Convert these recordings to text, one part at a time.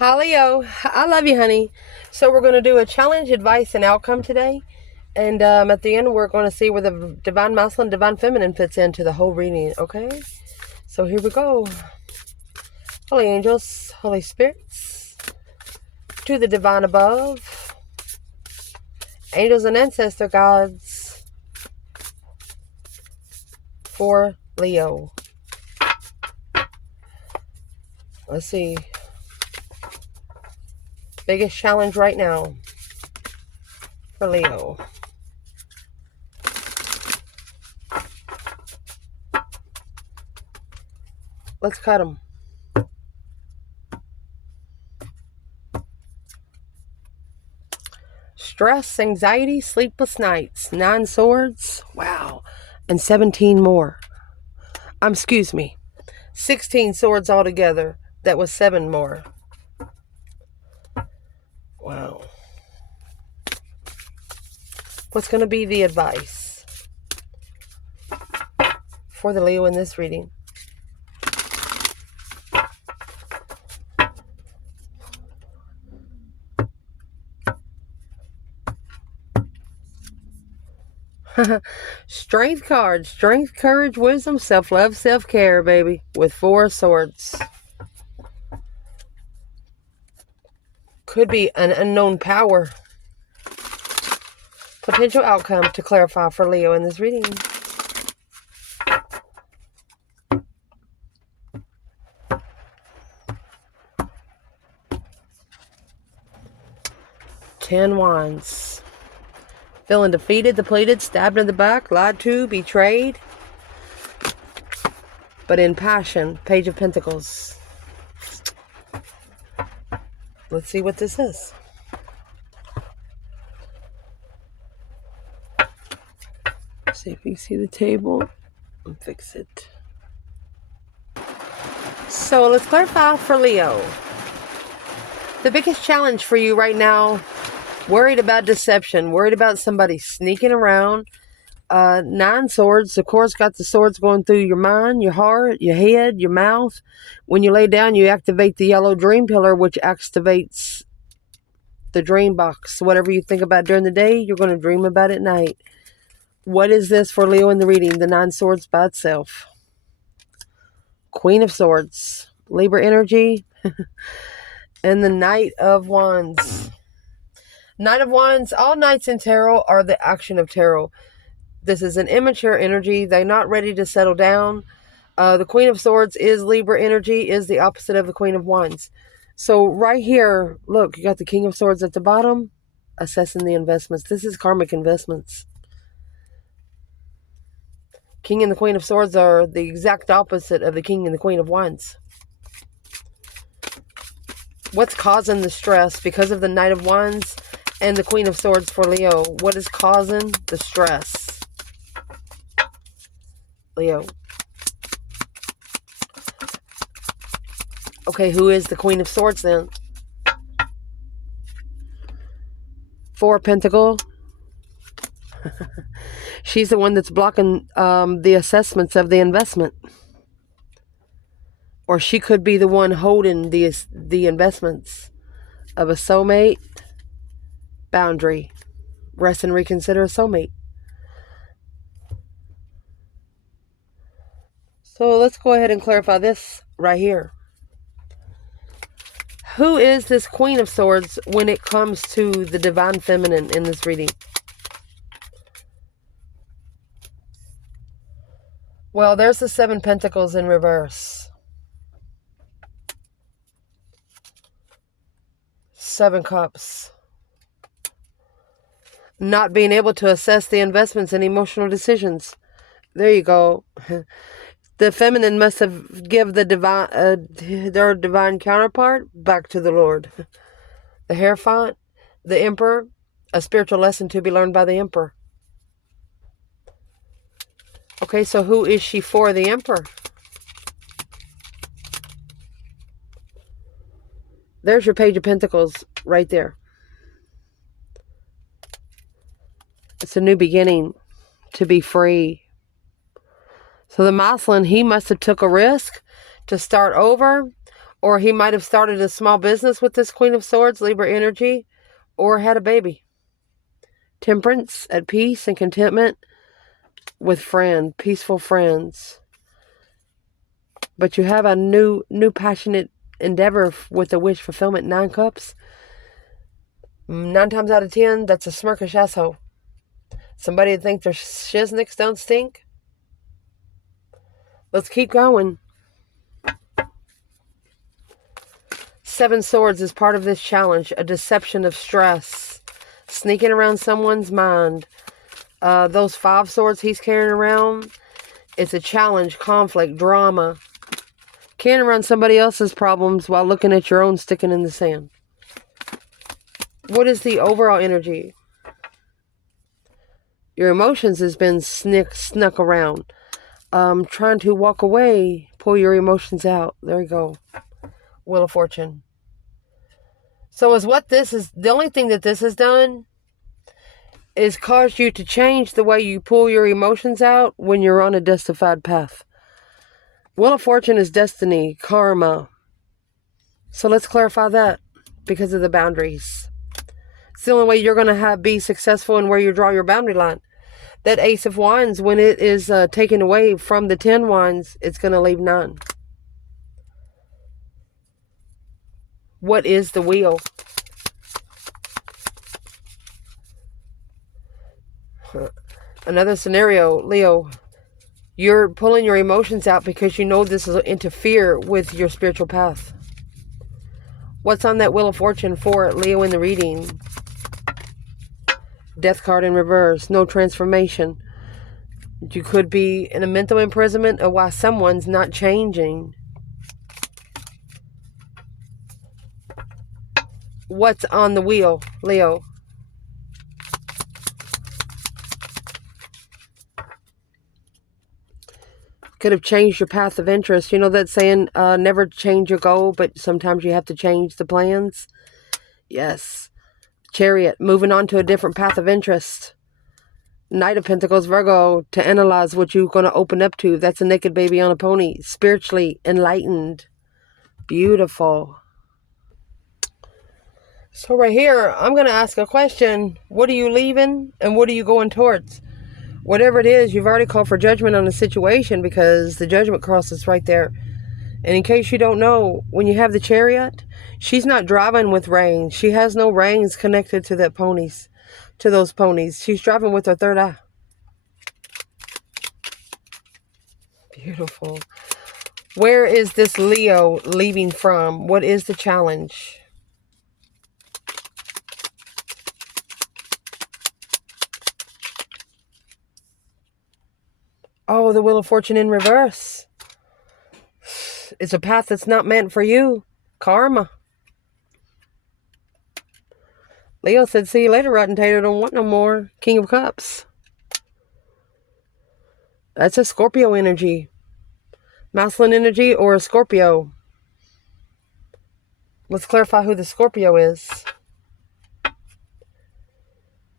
Hi, Leo. I love you, honey. So we're going to do a challenge, advice, and outcome today. And at the end, we're going to see where the Divine Masculine, Divine Feminine fits into the whole reading, okay? So here we go. Holy angels, Holy spirits, to the divine above, angels and ancestor gods, for Leo. Let's see. Biggest challenge right now for Leo. Let's cut them. Stress, anxiety, sleepless nights, 9 swords, wow, and 17 more. Excuse me, 16 swords altogether. That was 7 more. Wow. What's going to be the advice for the Leo in this reading? Strength card. Strength, courage, wisdom, self-love, self-care, baby. With 4 swords. Could be an unknown power. Potential outcome to clarify for Leo in this reading. Ten Wands. Feeling defeated, depleted, stabbed in the back, lied to, betrayed. But in passion, Page of Pentacles. Let's see what this is. See if you see the table and fix it. So let's clarify for Leo. The biggest challenge for you right now, worried about deception, worried about somebody sneaking around. 9 swords, of course, got the swords going through your mind, your heart, your head, your mouth. When you lay down, you activate the yellow dream pillar, which activates the dream box. Whatever you think about during the day, you're going to dream about at night. What is this for Leo in the reading? The 9 swords by itself. Queen of Swords, Libra energy, and the Knight of Wands. Knight of Wands, all knights in tarot are the action of tarot. This is an immature energy. They're not ready to settle down. The Queen of Swords is Libra energy, is the opposite of the Queen of Wands. So right here, look, you got the King of Swords at the bottom, assessing the investments. This is karmic investments. King and the Queen of Swords are the exact opposite of the King and the Queen of Wands. What's causing the stress because of the Knight of Wands and the Queen of Swords for Leo? What is causing the stress? Leo. Okay, who is the Queen of Swords then? 4 Pentacle. She's the one that's blocking the assessments of the investment. Or she could be the one holding the investments of a soulmate, boundary. Rest and reconsider a soulmate. So let's go ahead and clarify this right here. Who is this Queen of Swords when it comes to the Divine Feminine in this reading? Well, there's the 7 Pentacles in reverse. 7 Cups. Not being able to assess the investments and emotional decisions. There you go. The feminine must have given their divine counterpart back to the Lord. The Hierophant, the Emperor, a spiritual lesson to be learned by the Emperor. Okay, so who is she for, the Emperor? There's your Page of Pentacles right there. It's a new beginning, to be free. So the masculine, he must have took a risk to start over, Or he might have started a small business with this Queen of Swords, Libra energy, or had a baby. Temperance, at peace and contentment with peaceful friends. But you have a new passionate endeavor with a wish fulfillment. 9 cups. 9 times out of 10, that's a smirkish asshole. Somebody that thinks their shiznicks don't stink. Let's keep going. 7 swords is part of this challenge. A deception of stress. Sneaking around someone's mind. Those 5 swords he's carrying around. It's a challenge, conflict, drama. Carrying around somebody else's problems while looking at your own sticking in the sand. What is the overall energy? Your emotions has been snuck around. Trying to walk away. Pull your emotions out. There you go. Wheel of Fortune. So the only thing that this has done is caused you to change the way you pull your emotions out when you're on a justified path. Wheel of Fortune is destiny, karma. So let's clarify that because of the boundaries. It's the only way you're going to be successful in where you draw your boundary line. That Ace of Wands, when it is taken away from the 10 wands, it's going to leave 9. What is the wheel? Another scenario, Leo. You're pulling your emotions out because you know this will interfere with your spiritual path. What's on that Wheel of Fortune for Leo in the reading? Death card in reverse. No transformation. You could be in a mental imprisonment of why someone's not changing. What's on the wheel, Leo? Could have changed your path of interest. You know that saying, never change your goal, but sometimes you have to change the plans? Yes. Chariot, moving on to a different path of interest. Knight of Pentacles, Virgo, to analyze what you're going to open up to. That's a naked baby on a pony. Spiritually enlightened. Beautiful. So right here, I'm going to ask a question. What are you leaving and what are you going towards? Whatever it is, you've already called for judgment on the situation because the judgment cross is right there. And in case you don't know, when you have the Chariot, she's not driving with reins. She has no reins connected to those ponies. She's driving with her third eye. Beautiful. Where is this Leo leaving from? What is the challenge? Oh, the Wheel of Fortune in reverse. It's a path that's not meant for you. Karma. Leo said, see you later, rotten tater. Don't want no more. King of Cups. That's a Scorpio energy. Masculine energy or a Scorpio. Let's clarify who the Scorpio is.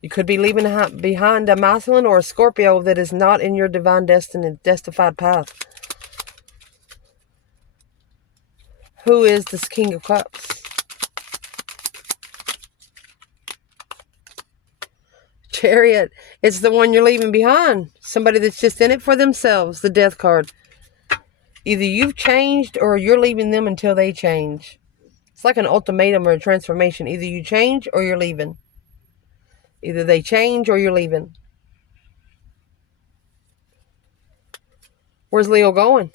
You could be leaving behind a masculine or a Scorpio that is not in your divine destiny, justified path. Who is this King of Cups? Chariot. It's the one you're leaving behind. Somebody that's just in it for themselves. The Death card. Either you've changed or you're leaving them until they change. It's like an ultimatum or a transformation. Either you change or you're leaving. Either they change or you're leaving. Where's Leo going?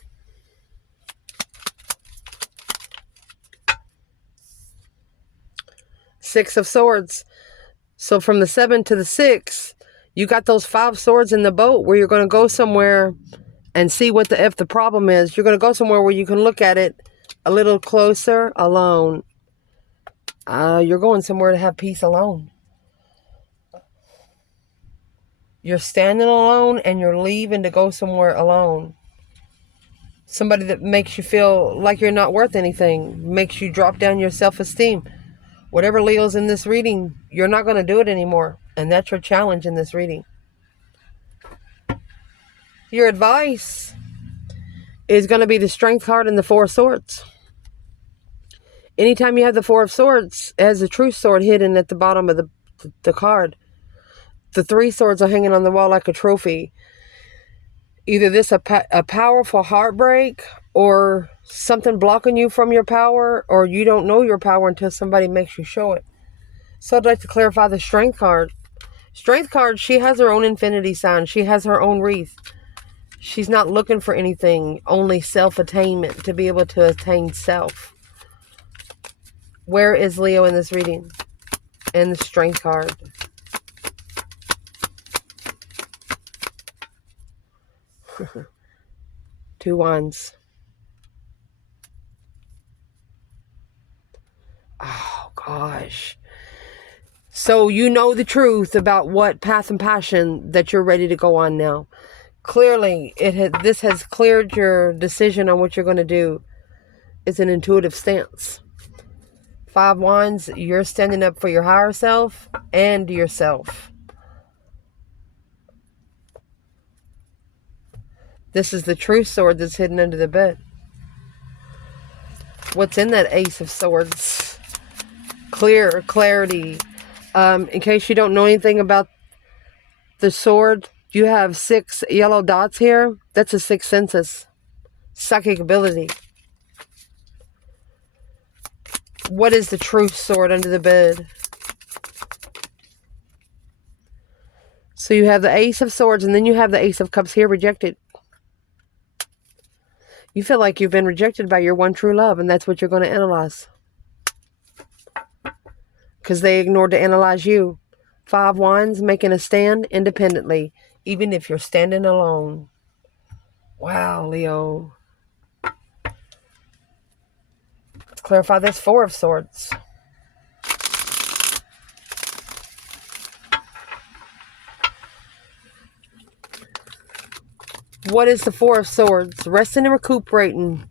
Six of Swords. So from the 7 to the 6, you got those 5 swords in the boat where you're going to go somewhere and see what the problem is. You're going to go somewhere where you can look at it a little closer alone. You're going somewhere to have peace alone. You're standing alone and you're leaving to go somewhere alone. Somebody that makes you feel like you're not worth anything, makes you drop down your self-esteem. Whatever Leo's in this reading, you're not going to do it anymore. And that's your challenge in this reading. Your advice is going to be the Strength card and the 4 of Swords. Anytime you have the Four of Swords, it has the Truth sword hidden at the bottom of the card. The Three Swords are hanging on the wall like a trophy. Either this a powerful heartbreak, or something blocking you from your power, or you don't know your power until somebody makes you show it. So I'd like to clarify the Strength card. Strength card, she has her own infinity sign. She has her own wreath. She's not looking for anything, only self-attainment, to be able to attain self. Where is Leo in this reading? And the Strength card. Two Wands. Oh, gosh. So you know the truth about what path and passion that you're ready to go on now. Clearly, this has cleared your decision on what you're going to do. It's an intuitive stance. Five Wands, you're standing up for your higher self and yourself. This is the Truth sword that's hidden under the bed. What's in that Ace of Swords? Clarity. In case you don't know anything about the sword, you have 6 yellow dots here. That's a sixth senses. Psychic ability. What is the Truth sword under the bed? So you have the Ace of Swords, and then you have the Ace of Cups here, rejected. You feel like you've been rejected by your one true love, and that's what you're going to analyze. Because they ignored to analyze you. 5 Wands, making a stand independently, even if you're standing alone. Wow, Leo. Let's clarify this 4 of Swords. What is the 4 of Swords? Resting and recuperating.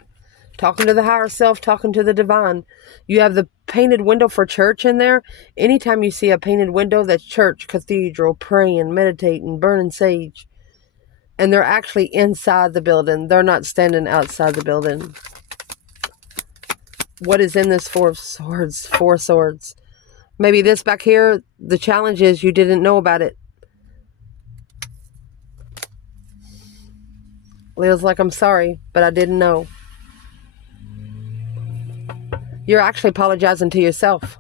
Talking to the higher self, talking to the divine. You have the painted window for church in there. Anytime you see a painted window, that's church, cathedral, praying, meditating, burning sage. And they're actually inside the building. They're not standing outside the building. What is in this 4 of Swords? 4 swords. Maybe this back here, the challenge is you didn't know about it. Leo's like, I'm sorry, but I didn't know. You're actually apologizing to yourself.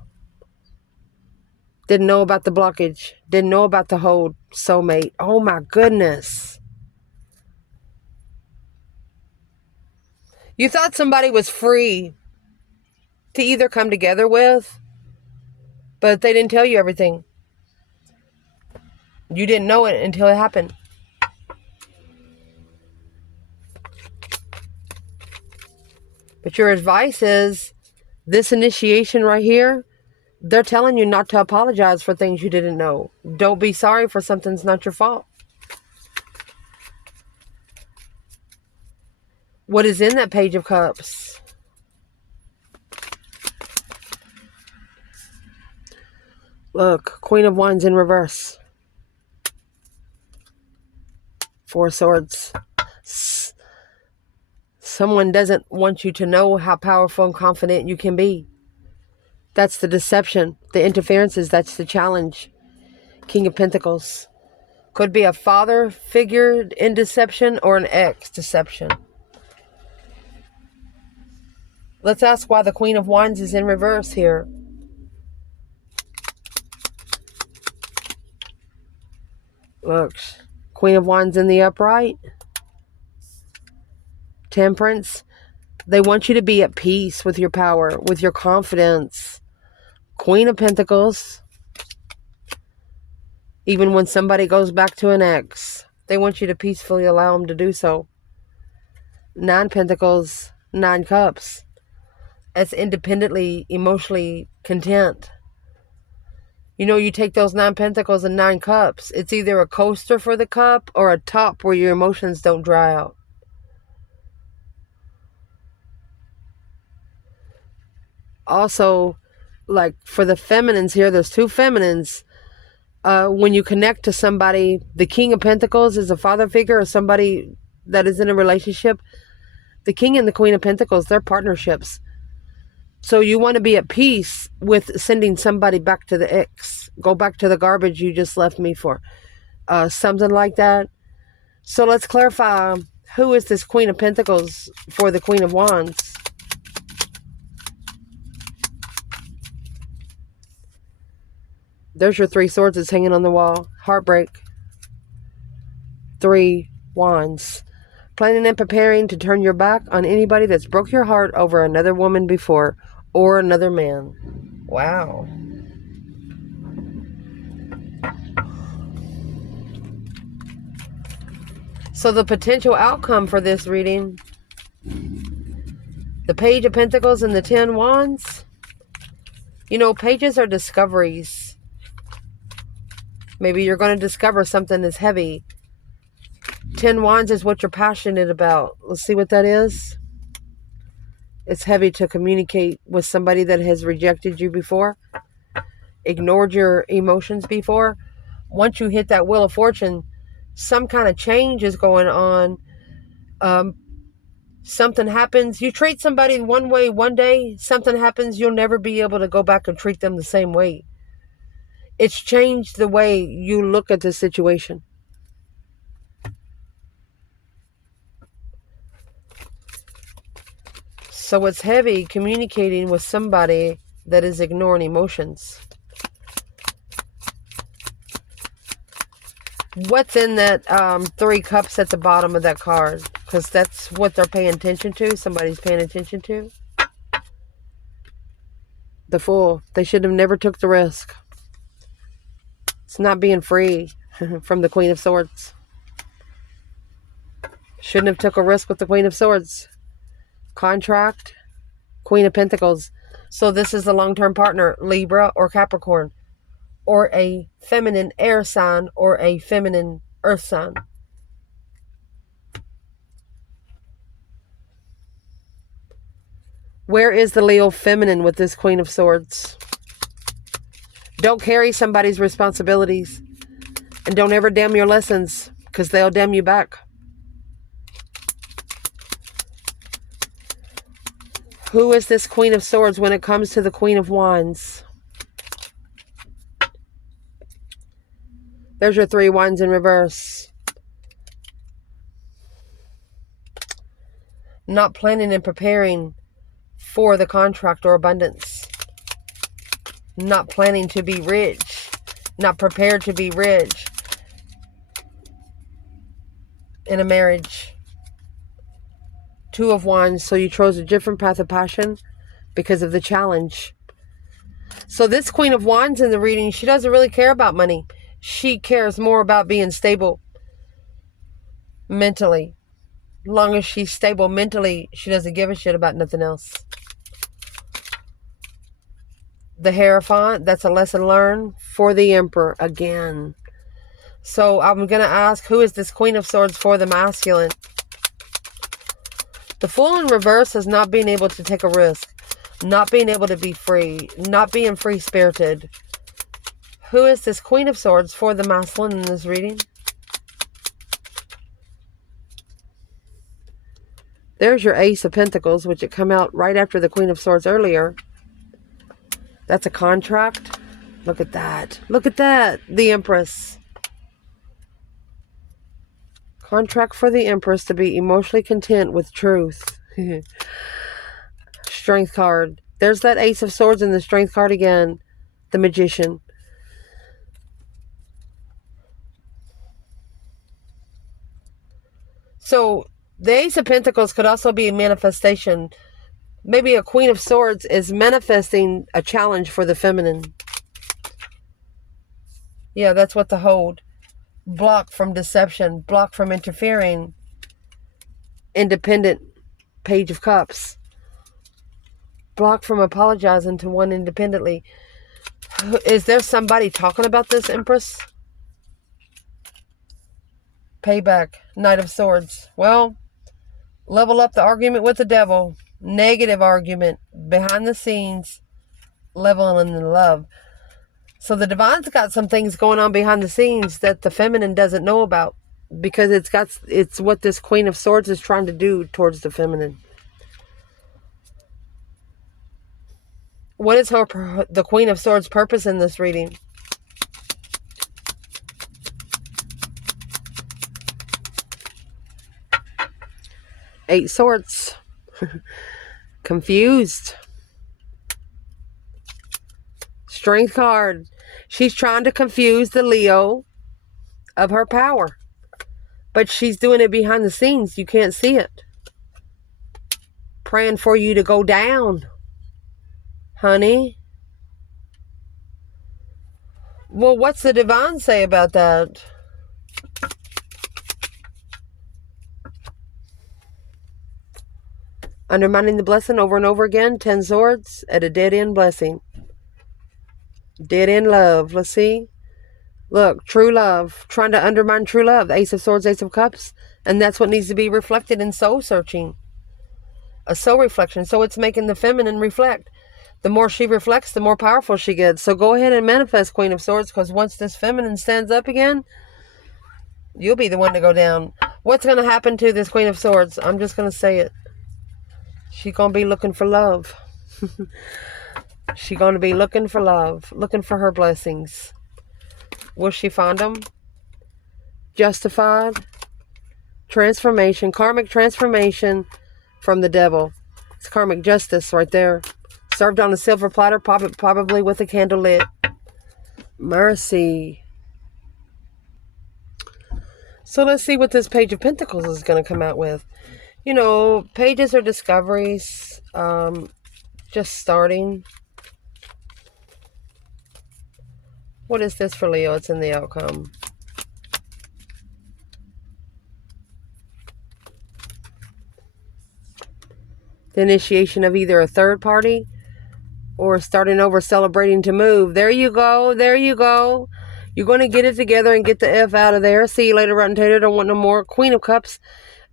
Didn't know about the blockage. Didn't know about the hold. Soulmate. Oh my goodness. You thought somebody was free to either come together with, but they didn't tell you everything. You didn't know it until it happened. But your advice is, this initiation right here, they're telling you not to apologize for things you didn't know. Don't be sorry for something that's not your fault. What is in that Page of Cups? Look, Queen of Wands in reverse. 4 swords. Someone doesn't want you to know how powerful and confident you can be. That's the deception. The interferences, that's the challenge. King of Pentacles. Could be a father figure in deception or an ex deception. Let's ask why the Queen of Wands is in reverse here. Look, Queen of Wands in the upright. Temperance. They want you to be at peace with your power, with your confidence. Queen of Pentacles. Even when somebody goes back to an ex, they want you to peacefully allow them to do so. 9 Pentacles, 9 Cups. That's independently, emotionally content. You know, you take those 9 Pentacles and 9 Cups. It's either a coaster for the cup or a top where your emotions don't dry out. Also, like for the feminines here, there's 2 feminines. When you connect to somebody, the King of Pentacles is a father figure or somebody that is in a relationship. The King and the Queen of Pentacles, they're partnerships. So you want to be at peace with sending somebody back to the ex. Go back to the garbage you just left me for. Something like that. So let's clarify, who is this Queen of Pentacles for the Queen of Wands? There's your 3 swords that's hanging on the wall. Heartbreak. 3 wands. Planning and preparing to turn your back on anybody that's broke your heart over another woman before, or another man. Wow. So the potential outcome for this reading, the Page of Pentacles and the 10 Wands. You know, pages are discoveries. Maybe you're going to discover something that's heavy. 10 Wands is what you're passionate about. Let's see what that is. It's heavy to communicate with somebody that has rejected you before, ignored your emotions before. Once you hit that Wheel of Fortune, some kind of change is going on. Something happens. You treat somebody one way one day, something happens, you'll never be able to go back and treat them the same way. It's changed the way you look at the situation. So it's heavy communicating with somebody that is ignoring emotions. What's in that 3 cups at the bottom of that card? Because that's what they're paying attention to. Somebody's paying attention to. The Fool. They should have never took the risk. It's not being free from the Queen of Swords. Shouldn't have took a risk with the Queen of Swords. Contract. Queen of Pentacles. So this is the long-term partner. Libra or Capricorn. Or a feminine air sign. Or a feminine earth sign. Where is the Leo feminine with this Queen of Swords? Don't carry somebody's responsibilities. And don't ever damn your lessons, because they'll damn you back. Who is this Queen of Swords when it comes to the Queen of Wands? There's your 3 wands in reverse. Not planning and preparing for the contract or abundance. Not planning to be rich. Not prepared to be rich in a marriage. 2 of Wands. So you chose a different path of passion because of the challenge. So this Queen of Wands in the reading, she doesn't really care about money. She cares more about being stable mentally. As long as she's stable mentally, she doesn't give a shit about nothing else. The Hierophant, that's a lesson learned for the Emperor again. So I'm going to ask, who is this Queen of Swords for the masculine? The Fool in reverse is not being able to take a risk. Not being able to be free. Not being free-spirited. Who is this Queen of Swords for the masculine in this reading? There's your Ace of Pentacles, which had come out right after the Queen of Swords earlier. That's a contract. Look at that. Look at that. The Empress. Contract for the Empress to be emotionally content with truth. Strength card. There's that Ace of Swords in the Strength card again. The Magician. So the Ace of Pentacles could also be a manifestation. Maybe a Queen of Swords is manifesting a challenge for the feminine. Yeah, that's what the hold. Block from deception. Block from interfering. Independent. Page of Cups. Block from apologizing to one independently. Is there somebody talking about this, Empress? Payback. Knight of Swords. Well, level up the argument with the devil. Negative argument. Behind the scenes. Leveling in love. So the Divine's got some things going on behind the scenes that the feminine doesn't know about. Because it's what this Queen of Swords is trying to do towards the feminine. What is the Queen of Swords' purpose in this reading? Eight Swords. Confused. Strength card. She's trying to confuse the Leo of her power. But she's doing it behind the scenes. You can't see it. Praying for you to go down, honey. Well, what's the divine say about that? Undermining the blessing over and over again. 10 Swords at a dead-end blessing. Dead-end love. Let's see. Look, true love. Trying to undermine true love. Ace of Swords, Ace of Cups. And that's what needs to be reflected in soul searching. A soul reflection. So it's making the feminine reflect. The more she reflects, the more powerful she gets. So go ahead and manifest, Queen of Swords, because once this feminine stands up again, you'll be the one to go down. What's going to happen to this Queen of Swords? I'm just going to say it. She's going to be looking for love. She's going to be looking for love. Looking for her blessings. Will she find them? Justified. Transformation. Karmic transformation from the devil. It's karmic justice right there. Served on a silver platter, probably with a candle lit. Mercy. So let's see what this Page of Pentacles is going to come out with. You know, pages are discoveries. Just starting. What is this for Leo? It's in the outcome. The initiation of either a third party or starting over, celebrating to move. There you go. There you go. You're going to get it together and get the F out of there. See you later, Rotten Tater. Don't want no more. Queen of Cups.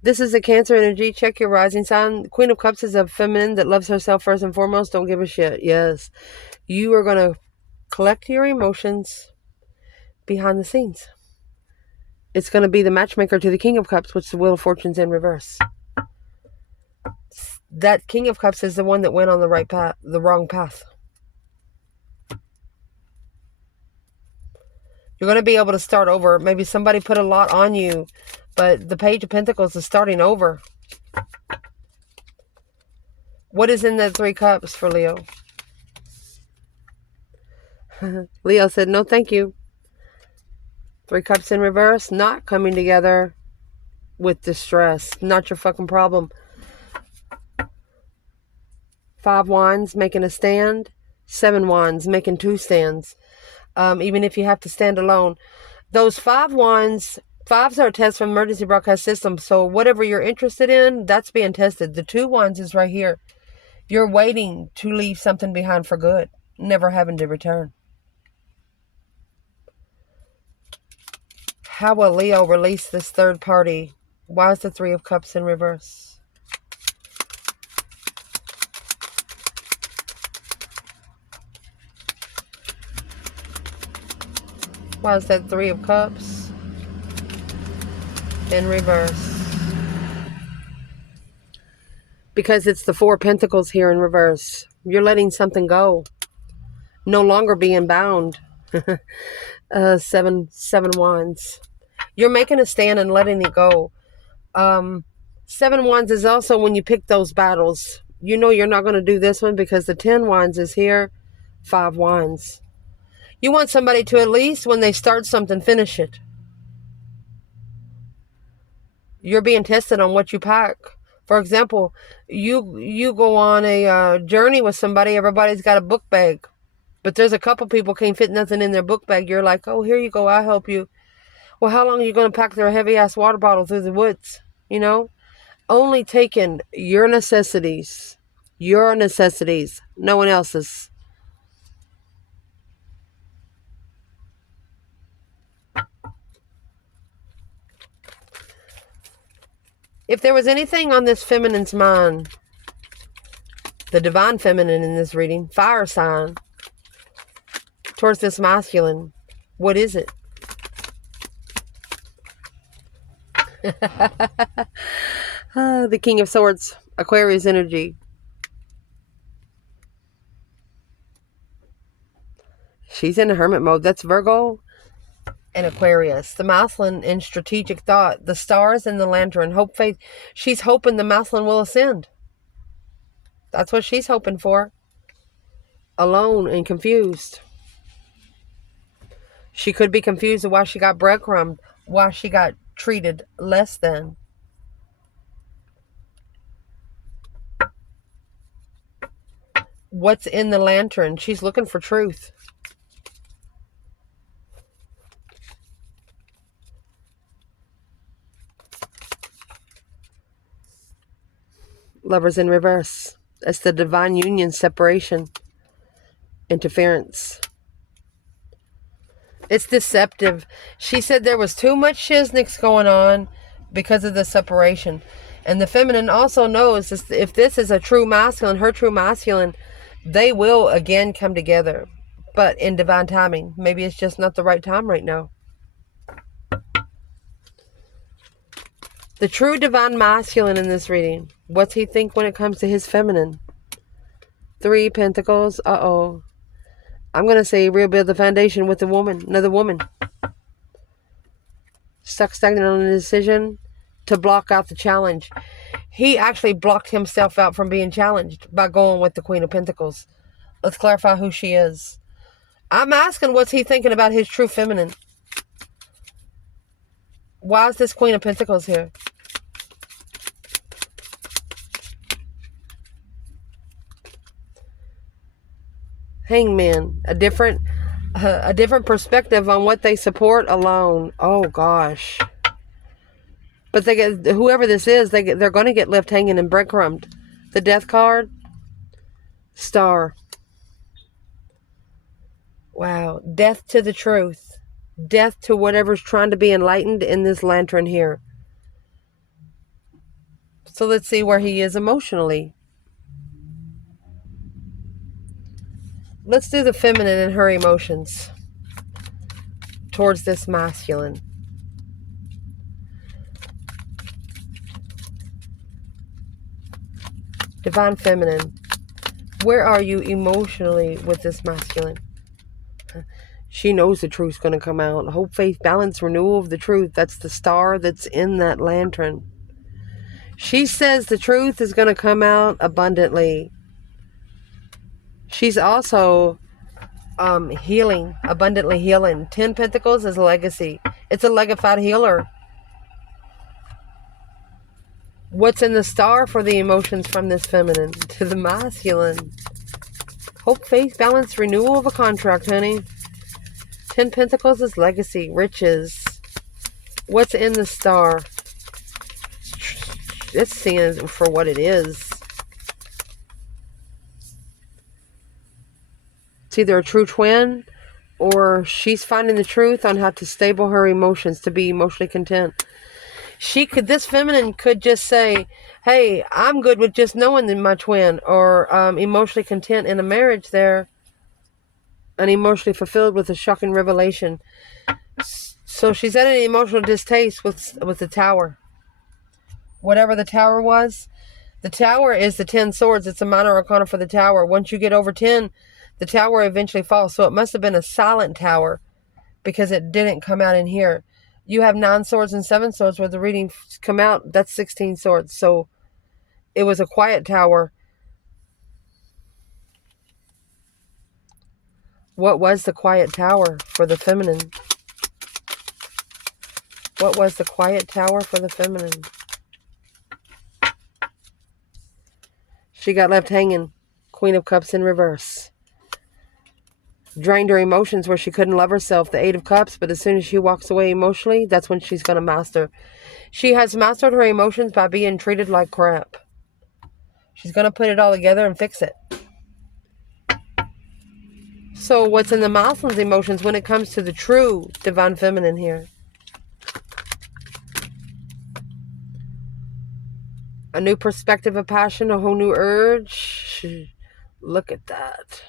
This is a Cancer energy. Check your rising sign. Queen of Cups is a feminine that loves herself first and foremost. Don't give a shit. Yes. You are going to collect your emotions behind the scenes. It's going to be the matchmaker to the King of Cups, which the Wheel of Fortune's in reverse. That King of Cups is the one that went on the right path, the wrong path. You're going to be able to start over. Maybe somebody put a lot on you, but the Page of Pentacles is starting over. What is in the 3 cups for Leo? Leo said, no, thank you. 3 cups in reverse, not coming together with distress. Not your fucking problem. 5 wands, making a stand. 7 wands, making 2 stands. Even if you have to stand alone. Those 5 wands, 5s are a test from emergency broadcast system. So whatever you're interested in, that's being tested. The 2 wands is right here. You're waiting to leave something behind for good. Never having to return. How will Leo release this third party? Why is the 3 of Cups in reverse? Why is that 3 of Cups in reverse? Because it's the 4 Pentacles here in reverse. You're letting something go. No longer being bound. 7 wands. You're making a stand and letting it go. 7 wands is also when you pick those battles. You know you're not going to do this one because the 10 wands is here. 5 wands. You want somebody to at least, when they start something, finish it. You're being tested on what you pack. For example, you go on a journey with somebody. Everybody's got a book bag. But there's a couple people can't fit nothing in their book bag. You're like, oh, here you go. I'll help you. Well, how long are you going to pack their heavy-ass water bottle through the woods? You know? Only taking your necessities. Your necessities. No one else's. If there was anything on this feminine's mind, the divine feminine in this reading, fire sign, towards this masculine, what is it? The King of Swords, Aquarius energy. She's in a hermit mode. That's Virgo and Aquarius. The masculine in strategic thought. The stars and the lantern. Hope, faith. She's hoping the masculine will ascend. That's what she's hoping for. Alone and confused. She could be confused of why she got breadcrumbed. Why she got treated less than. What's in the lantern? She's looking for truth. Lovers in reverse. That's the divine union, separation, interference. It's deceptive. She said there was too much shiznix going on because of the separation. And the feminine also knows if this is a true masculine, her true masculine, they will again come together. But in divine timing. Maybe it's just not the right time right now. The true divine masculine in this reading. What's he think when it comes to his feminine? 3 Pentacles. Uh-oh. I'm going to say rebuild the foundation with a woman. Another woman. Stuck stagnant on a decision to block out the challenge. He actually blocked himself out from being challenged by going with the Queen of Pentacles. Let's clarify who she is. I'm asking what's he thinking about his true feminine. Why is this Queen of Pentacles here? Hangman. A different perspective on what they support alone. Oh gosh. But they get, whoever this is, they're going to get left hanging and breadcrumbed. The Death card. Star. Wow. Death to the truth. Death to whatever's trying to be enlightened in this lantern here. So let's see where he is emotionally. Let's do the feminine and her emotions towards this masculine. Divine feminine. Where are you emotionally with this masculine? She knows the truth's going to come out. Hope, faith, balance, renewal of the truth. That's the star that's in that lantern. She says the truth is going to come out abundantly. She's also healing, abundantly healing. 10 Pentacles is legacy. It's a legified healer. What's in the star for the emotions from this feminine to the masculine? Hope, faith, balance, renewal of a contract, honey. 10 Pentacles is legacy, riches. What's in the star? It's seen it for what it is. It's either a true twin or she's finding the truth on how to stable her emotions to be emotionally content. This feminine could just say, hey, I'm good with just knowing my twin, or emotionally content in a marriage there and emotionally fulfilled with a shocking revelation. So she's at an emotional distaste with the Tower. Whatever the Tower was. The Tower is the 10 swords. It's a minor arcana for the Tower. Once you get over 10, the Tower eventually falls. So it must have been a silent Tower because it didn't come out in here. You have 9 swords and 7 swords where the readings come out. That's 16 swords. So it was a quiet Tower. What was the quiet Tower for the feminine? What was the quiet Tower for the feminine? She got left hanging. Queen of Cups in reverse. Drained her emotions where she couldn't love herself. The 8 of Cups. But as soon as she walks away emotionally, that's when she's going to master. She has mastered her emotions by being treated like crap. She's going to put it all together and fix it. So what's in the masculine's emotions when it comes to the true divine feminine here? A new perspective of passion, a whole new urge. Look at that.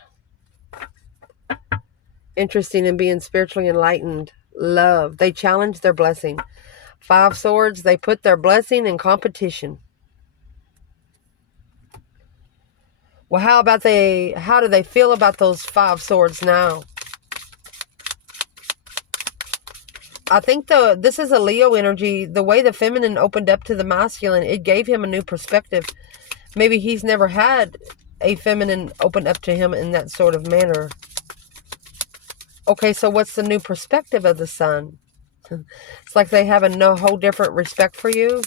Interesting in being spiritually enlightened. Love. They challenge their blessing. 5 swords. They put their blessing in competition. Well, how do they feel about those 5 swords now? I think this is a Leo energy. The way the feminine opened up to the masculine, it gave him a new perspective. Maybe he's never had a feminine open up to him in that sort of manner. Okay, so what's the new perspective of the sun? It's like they have a whole different respect for you.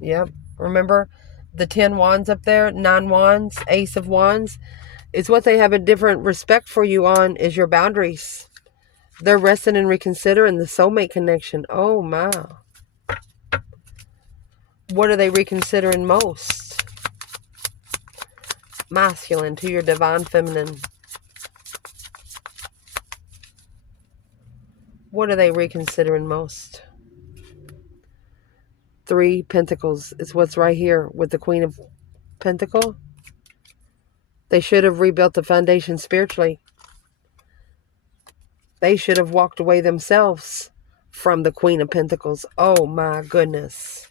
Yep. Remember the 10 wands up there? 9 wands, Ace of Wands. It's what they have a different respect for you on is your boundaries. They're resting and reconsidering the soulmate connection. Oh, my. What are they reconsidering most? Masculine to your divine feminine. What are they reconsidering most? 3 Pentacles is what's right here with the Queen of Pentacle. They should have rebuilt the foundation spiritually. They should have walked away themselves from the Queen of Pentacles. Oh my goodness.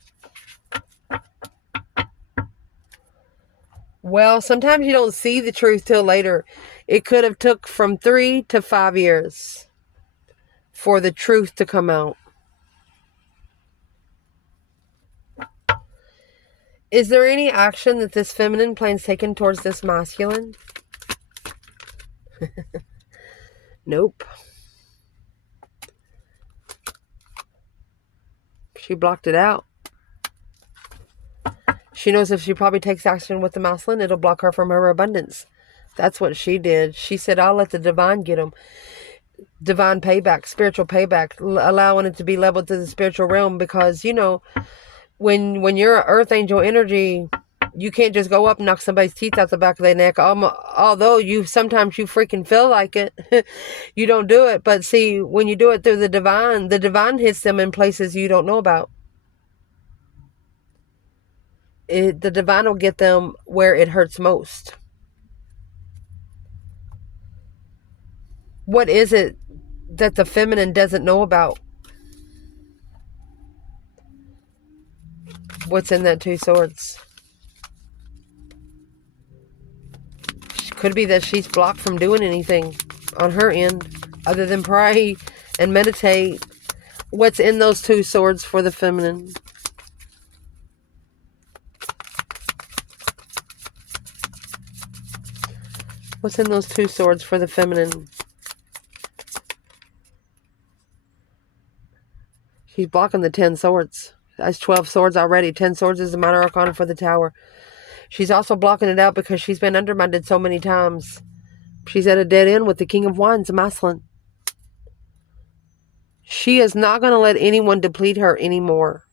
Well, sometimes you don't see the truth till later. It could have took from 3 to 5 years for the truth to come out. Is there any action that this feminine plans taken towards this masculine? Nope. She blocked it out. She knows if she probably takes action with the masculine, it'll block her from her abundance. That's what she did. She said, I'll let the divine get them. Divine payback, spiritual payback, allowing it to be leveled to the spiritual realm. Because, you know, when you're an earth angel energy, you can't just go up and knock somebody's teeth out the back of their neck. Although sometimes you freaking feel like it. You don't do it. But see, when you do it through the divine hits them in places you don't know about. The divine will get them where it hurts most. What is it that the feminine doesn't know about? What's in that 2 swords? Could be that she's blocked from doing anything on her end other than pray and meditate. What's in those 2 swords for the feminine? What's in those 2 swords for the feminine? She's blocking the 10 swords. That's 12 swords already. 10 swords is the minor arcana for the tower. She's also blocking it out because she's been undermined so many times. She's at a dead end with the King of Wands, the masculine. She is not going to let anyone deplete her anymore.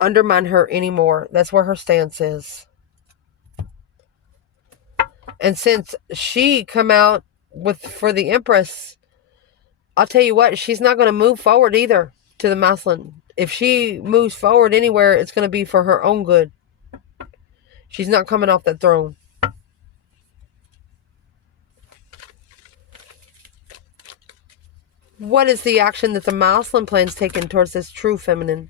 Undermine her anymore. That's where her stance is. And since she come out for the Empress, I'll tell you what, she's not going to move forward either to the masculine. If she moves forward anywhere, it's going to be for her own good. She's not coming off that throne. What is the action that the masculine plans taking towards this true feminine?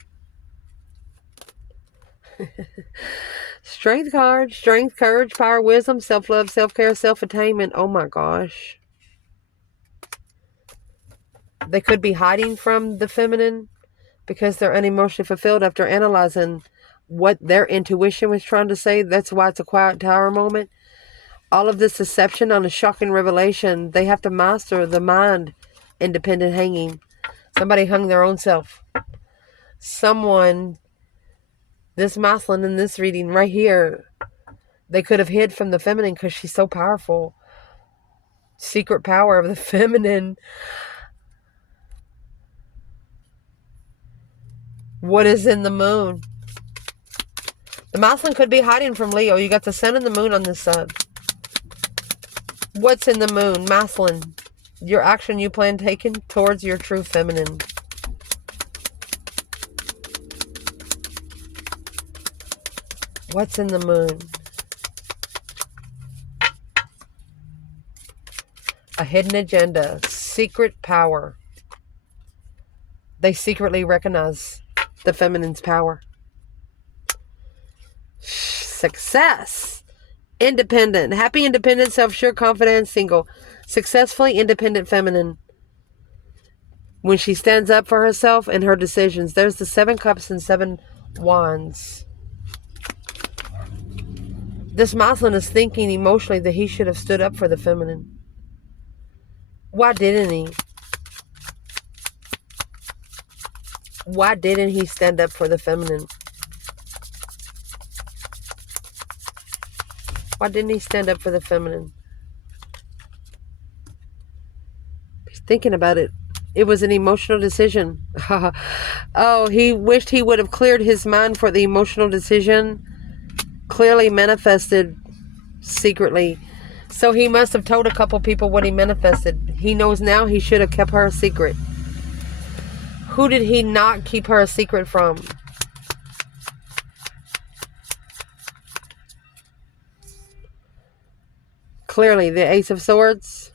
Strength card. Strength, courage, power, wisdom, self-love, self-care, self-attainment. Oh my gosh. They could be hiding from the feminine because they're unemotionally fulfilled after analyzing what their intuition was trying to say. That's why it's a quiet tower moment. All of this deception on a shocking revelation. They have to master the mind independent hanging. Somebody hung their own self. Someone, this masculine in this reading right here, they could have hid from the feminine because she's so powerful. Secret power of the feminine. What is in the moon? The masculine could be hiding from Leo. You got the sun and the moon on this side. What's in the moon? Masculine. Your action you plan taking towards your true feminine. What's in the moon? A hidden agenda. Secret power. They secretly recognize the feminine's power. Success. Independent. Happy, independent, self-sure, confident, single. Successfully independent feminine. when she stands up for herself and her decisions. There's the 7 Cups and 7 Wands. This masculine is thinking emotionally that he should have stood up for the feminine. Why didn't he? Why didn't he stand up for the feminine? Why didn't he stand up for the feminine? He's thinking about it. It was an emotional decision. Oh, he wished he would have cleared his mind for the emotional decision. Clearly manifested secretly. So he must have told a couple people what he manifested. He knows now he should have kept her a secret. Who did he not keep her a secret from? Clearly, the Ace of Swords.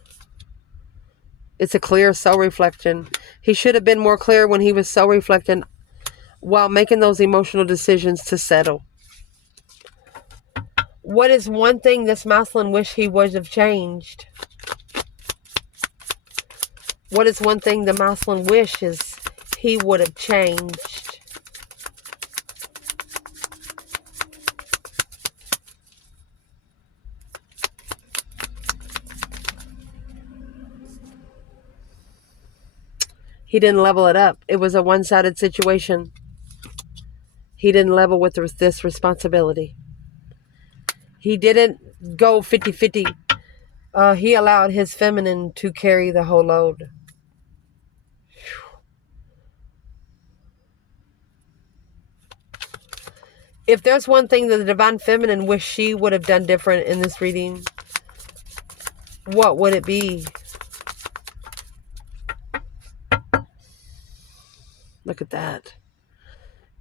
It's a clear soul reflection. He should have been more clear when he was soul reflecting while making those emotional decisions to settle. What is one thing this masculine wish he would have changed? What is one thing the masculine wishes he would have changed? He didn't level it up. It was a one-sided situation. He didn't level with this responsibility. He didn't go 50-50. He allowed his feminine to carry the whole load. If there's one thing that the divine feminine wish she would have done different in this reading, what would it be? Look at that.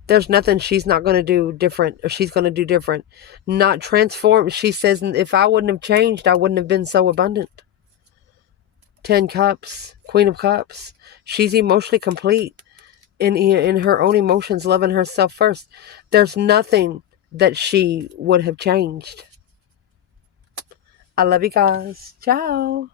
There's nothing she's not going to do different, or she's going to do different. Not transform. She says, if I wouldn't have changed, I wouldn't have been so abundant. 10 Cups, Queen of Cups. She's emotionally complete in her own emotions, loving herself first. There's nothing that she would have changed. I love you guys. Ciao.